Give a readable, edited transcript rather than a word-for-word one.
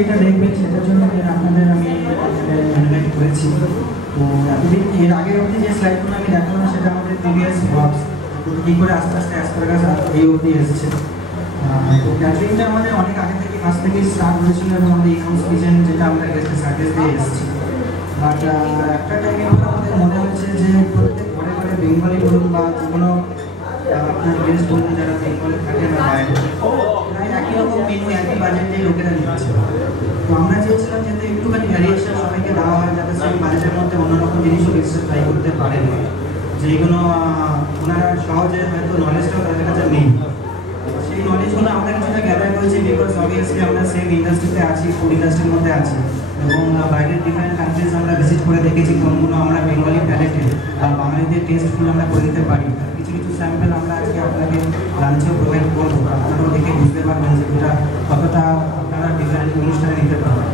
যেটা দেখবেন সেটার জন্য আপনাদের আমি ইনভাইট করেছি। তো এতদিন এর আগের অবধি যে স্লাইডগুলো আমি দেখালাম সেটা আমাদের প্রিভিয়াস ব্লগস, কী করে আস্তে আস্তে অ্যাসপারাগাস এই অবধি এসেছে। তো ক্যাটারিংটা আমাদের অনেক আগে থেকে ফার্স্ট থেকেই স্টার্ট হয়েছিল এবং আমাদের ইনহাউস কিচেন যেটা আমরা গেস্টের সার্ভিস দিয়ে এসেছি। বাট একটা টাইমে আমাদের মনে হচ্ছে যে প্রত্যেক ঘরে ঘরে বেঙ্গলি বলুন বা যে কোনো আপনার গেস্ট বলুন যারা বেঙ্গলি থাকে বা বাইরে, প্রায় একই রকম মেনু একই বাজেটে লোকেরা নিচ্ছে। তো আমরা চেয়েছিলাম যাতে একটুখানি ভ্যারিয়েশন সবাইকে দেওয়া হয়, যাতে সেই বাজেটের মধ্যে অন্যরকম জিনিসও গেস্টরা ট্রাই করতে পারেন, যেগুলো ওনারা সহজে হয়তো নলেজটাও তাদের কাছে নেই। সেই নলেজগুলো আমরা কিছুটা গ্যাদার করেছি, বিকজ অবভিয়াসলি আমরা সেম ইন্ডাস্ট্রিতে আছি, ফুড ইন্ডাস্ট্রির মধ্যে আছি, এবং বাইরের ডিফারেন্ট কান্ট্রিজ আমরা ভিজিট করে দেখেছি কোনগুলো আমরা বেঙ্গলি প্যালেটে বা বাঙালিদের টেস্টফুল আমরা করে দিতে পারি। কিছু কিছু স্যাম্পল আমরা আজকে আপনাকে লাঞ্চেও প্রোভাইড করবো, আপনারাও দেখে বুঝতে পারবেন যে এটা কতটা আপনারা ডিফারেন্ট অনুষ্ঠানে নিতে পারবেন।